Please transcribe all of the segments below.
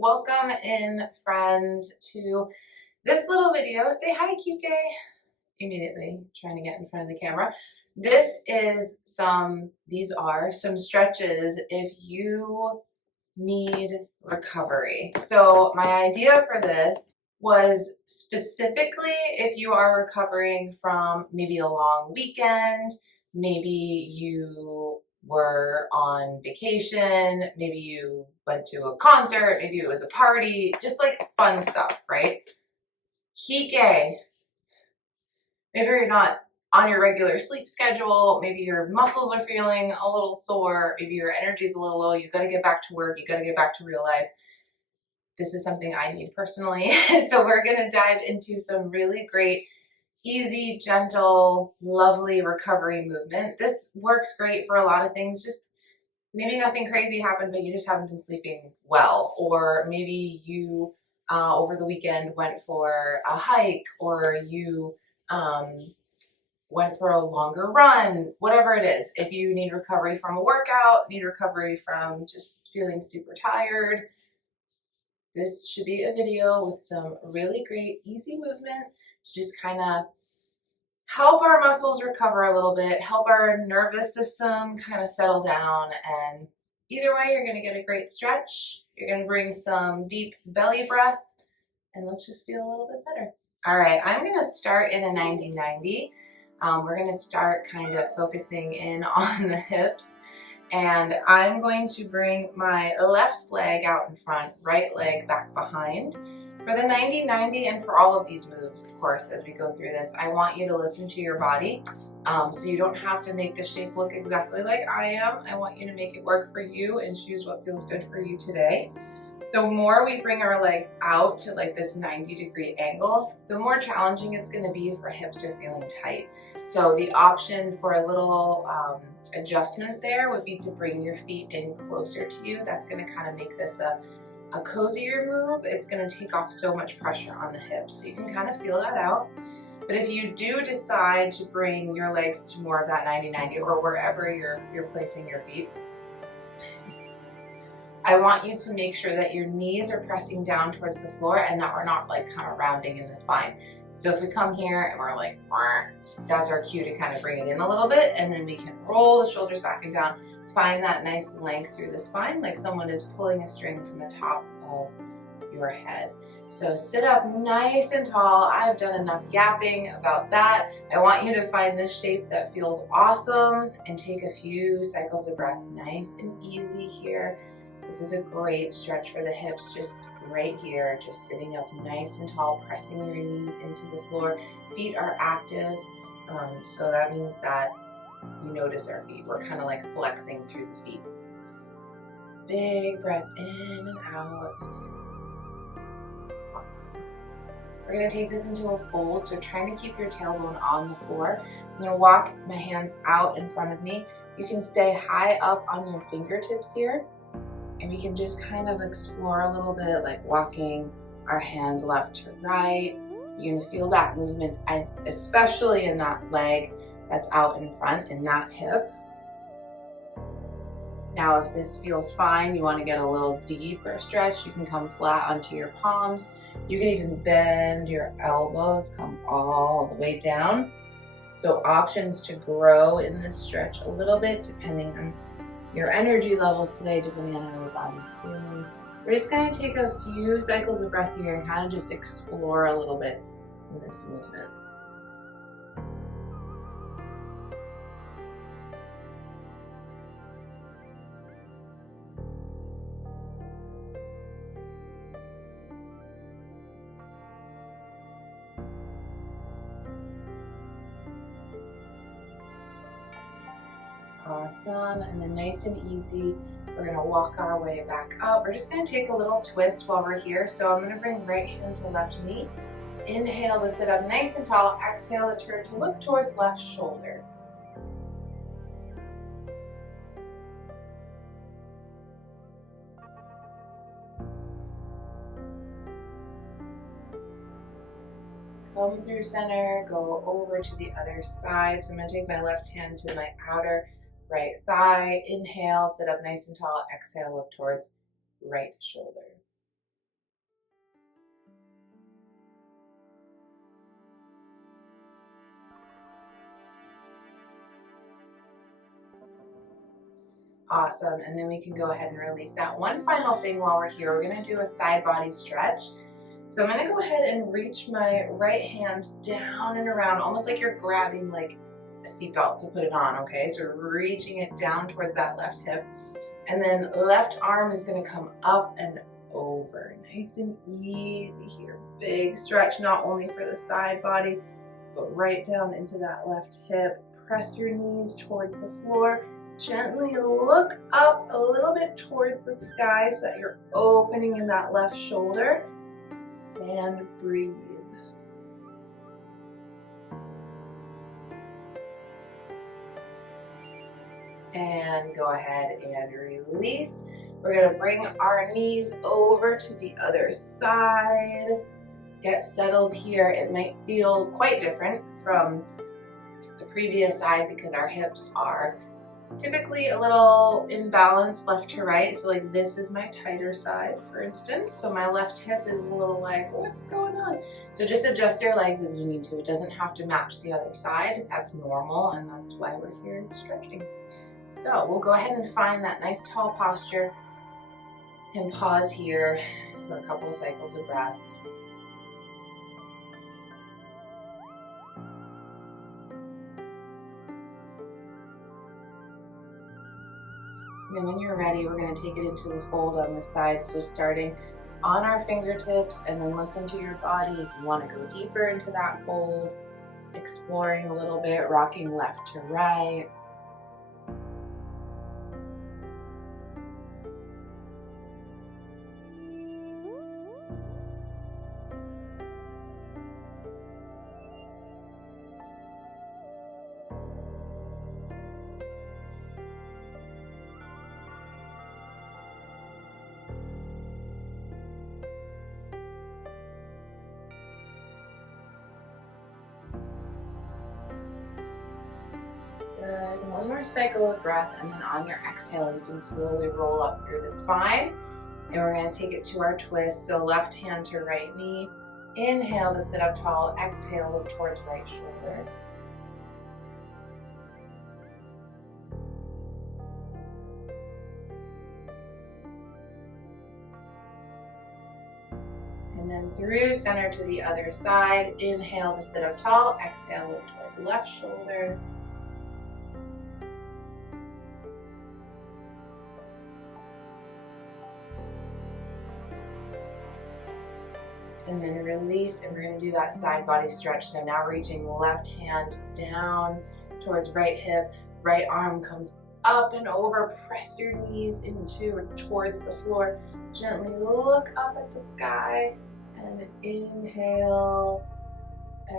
Welcome in, friends, to this little video. Say hi, Kike. Immediately trying to get in front of the camera. These are some stretches if you need recovery. So my idea for this was specifically if you are recovering from maybe a long weekend, maybe you were on vacation, maybe you went to a concert, maybe it was a party, just like fun stuff, right? Hike. Maybe you're not on your regular sleep schedule, maybe your muscles are feeling a little sore, maybe your energy's a little low, you gotta get back to work, you gotta get back to real life. This is something I need personally. So we're gonna dive into some really great, easy, gentle, lovely recovery movement. This works great for a lot of things. Just maybe nothing crazy happened, but you just haven't been sleeping well. Or maybe you, over the weekend, went for a hike, or you went for a longer run, whatever it is. If you need recovery from a workout, need recovery from just feeling super tired, this should be a video with some really great, easy movement to just kind of help our muscles recover a little bit, help our nervous system kind of settle down. And either way, you're going to get a great stretch. You're going to bring some deep belly breath, and let's just feel a little bit better. All right, I'm going to start in a 90-90. We're going to start kind of focusing in on the hips. And I'm going to bring my left leg out in front, right leg back behind. For the 90-90 and for all of these moves, of course, as we go through this, I want you to listen to your body. So you don't have to make the shape look exactly like I am. I want you to make it work for you and choose what feels good for you today. The more we bring our legs out to like this 90-degree angle, the more challenging it's going to be if our hips are feeling tight. So the option for a little adjustment there would be to bring your feet in closer to you. That's going to kind of make this a cozier move. It's going to take off so much pressure on the hips. So you can kind of feel that out. But if you do decide to bring your legs to more of that 90-90 or wherever you're placing your feet, I want you to make sure that your knees are pressing down towards the floor and that we're not like kind of rounding in the spine. So if we come here and we're like, that's our cue to kind of bring it in a little bit, and then we can roll the shoulders back and down. Find that nice length through the spine, like someone is pulling a string from the top of your head. So sit up nice and tall. I've done enough yapping about that. I want you to find this shape that feels awesome and take a few cycles of breath nice and easy here. This is a great stretch for the hips, just right here, just sitting up nice and tall, pressing your knees into the floor. Feet are active, so that means that we notice our feet. We're kind of like flexing through the feet. Big breath in and out. Awesome. We're going to take this into a fold, so trying to keep your tailbone on the floor. I'm going to walk my hands out in front of me. You can stay high up on your fingertips here. And we can just kind of explore a little bit, like walking our hands left to right. You're gonna feel that movement, especially in that leg that's out in front, in that hip. Now, if this feels fine, you wanna get a little deeper stretch, you can come flat onto your palms. You can even bend your elbows, come all the way down. So options to grow in this stretch a little bit, depending on your energy levels today, depending on how your body's feeling. We're just going to take a few cycles of breath here and kind of just explore a little bit in this movement. Awesome, and then nice and easy, we're gonna walk our way back up. We're just gonna take a little twist while we're here. So I'm gonna bring right hand to left knee. Inhale to sit up nice and tall. Exhale to turn to look towards left shoulder. Come through center, go over to the other side. So I'm gonna take my left hand to my outer right thigh. Inhale, sit up nice and tall. Exhale, look towards right shoulder. Awesome, and then we can go ahead and release that. One final thing while we're here, we're gonna do a side body stretch. So I'm gonna go ahead and reach my right hand down and around, almost like you're grabbing like a seatbelt to put it on, okay? So we're reaching it down towards that left hip. And then left arm is gonna come up and over. Nice and easy here. Big stretch, not only for the side body, but right down into that left hip. Press your knees towards the floor. Gently look up a little bit towards the sky so that you're opening in that left shoulder. And breathe. And go ahead and release. We're going to bring our knees over to the other side. Get settled here. It might feel quite different from the previous side because our hips are typically a little imbalanced left to right. So like this is my tighter side, for instance. So my left hip is a little like, what's going on? So just adjust your legs as you need to. It doesn't have to match the other side. That's normal, and that's why we're here stretching. So we'll go ahead and find that nice tall posture and pause here for a couple of cycles of breath. And when you're ready, we're going to take it into the fold on the side. So starting on our fingertips, and then listen to your body. If you want to go deeper into that fold, exploring a little bit, rocking left to right. Good. One more cycle of breath, and then on your exhale, you can slowly roll up through the spine. And we're going to take it to our twist. So left hand to right knee. Inhale to sit up tall. Exhale, look towards right shoulder. And then through center to the other side. Inhale to sit up tall. Exhale, look towards left shoulder. And then release, and we're going to do that side body stretch. So now reaching left hand down towards right hip, right arm comes up and over. Press your knees into or towards the floor. Gently look up at the sky and inhale,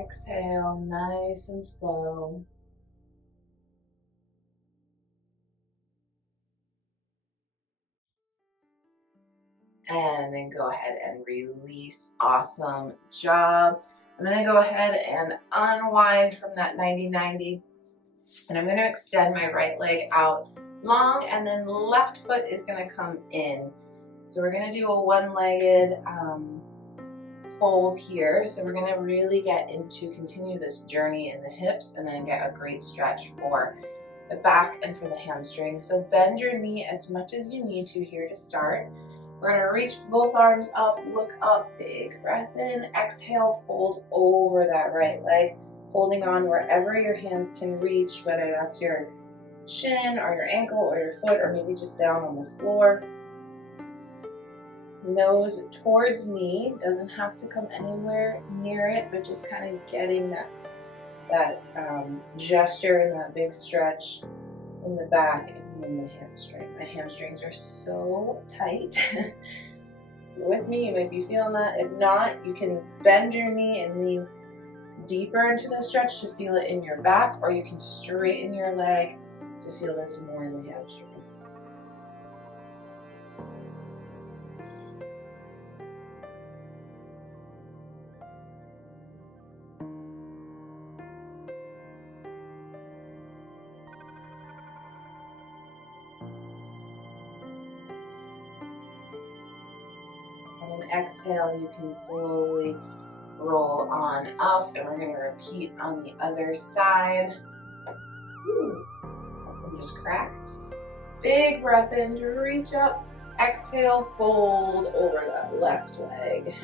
exhale, nice and slow. And then go ahead and release. Awesome job. I'm going to go ahead and unwind from that 90-90. And I'm going to extend my right leg out long, and then left foot is going to come in. So we're going to do a one-legged fold here. So we're going to really continue this journey in the hips, and then get a great stretch for the back and for the hamstrings. So bend your knee as much as you need to here to start. We're going to reach both arms up, look up, big breath in, exhale, fold over that right leg, holding on wherever your hands can reach, whether that's your shin or your ankle or your foot, or maybe just down on the floor. Nose towards knee, doesn't have to come anywhere near it, but just kind of getting that gesture and that big stretch in the back and in the hamstring. My hamstrings are so tight. If you're with me, you might be feeling that. If not, you can bend your knee and lean deeper into the stretch to feel it in your back, or you can straighten your leg to feel this more in the hamstring. Exhale, you can slowly roll on up, and we're going to repeat on the other side. Ooh, something just cracked. Big breath in to reach up. Exhale, fold over that left leg.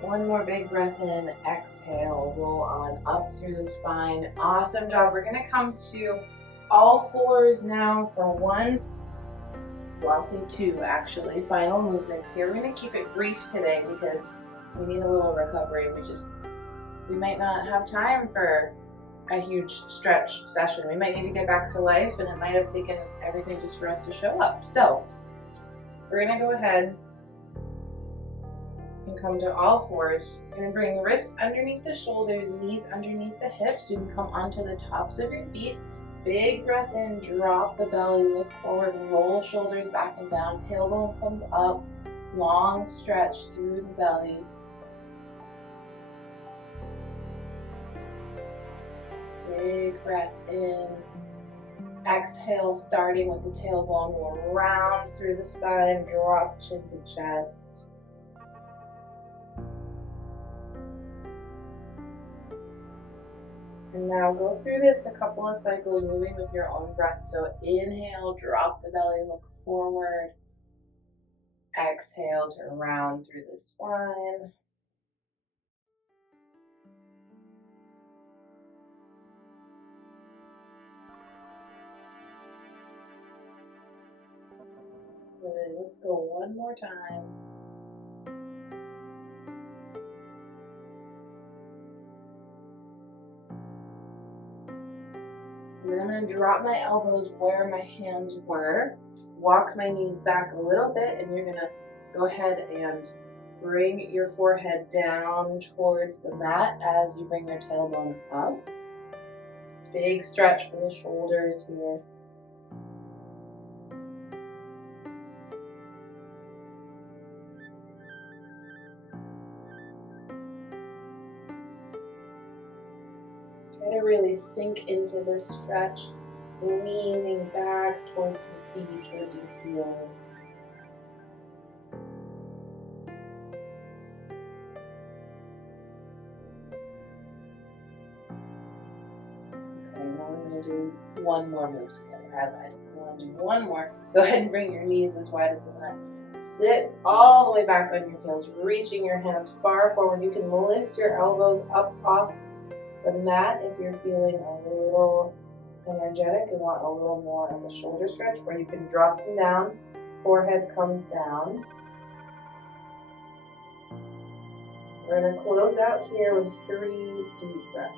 One more big breath in, exhale, roll on up through the spine. Awesome job. We're gonna come to all fours now for one, well, I'll say two actually, final movements here. We're gonna keep it brief today because we need a little recovery. We might not have time for a huge stretch session. We might need to get back to life and it might have taken everything just for us to show up. So we're gonna go ahead and come to all fours. You're gonna bring wrists underneath the shoulders, knees underneath the hips. You can come onto the tops of your feet. Big breath in, drop the belly, look forward, roll shoulders back and down, tailbone comes up, long stretch through the belly. Big breath in. Exhale, starting with the tailbone, go round through the spine, drop chin to chest. And now go through this a couple of cycles, moving with your own breath. So inhale, drop the belly, look forward. Exhale to round through the spine. Good, let's go one more time. And then I'm going to drop my elbows where my hands were, walk my knees back a little bit, and you're going to go ahead and bring your forehead down towards the mat as you bring your tailbone up. Big stretch for the shoulders here. Try to really sink into this stretch, leaning back towards your feet, towards your heels. Okay, now we're going to do one more move together. I want to do one more. Go ahead and bring your knees as wide as the mat. Sit all the way back on your heels, reaching your hands far forward. You can lift your elbows up off the mat if you're feeling a little energetic and want a little more of a shoulder stretch, or you can drop them down, forehead comes down. We're going to close out here with 3 deep breaths.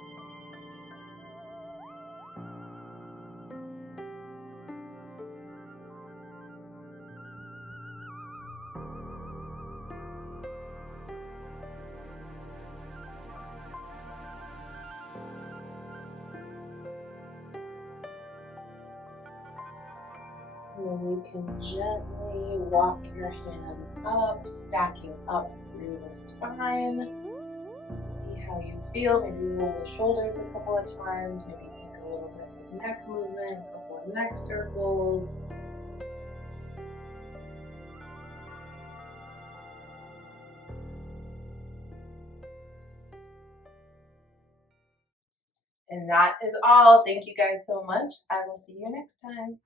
And then you can gently walk your hands up, stacking up through the spine. See how you feel. Maybe roll the shoulders a couple of times. Maybe take a little bit of neck movement, a couple of neck circles. And that is all. Thank you guys so much. I will see you next time.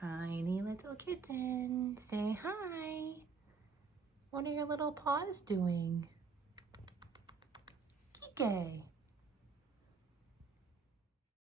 Tiny little kitten, say hi. What are your little paws doing? Kike.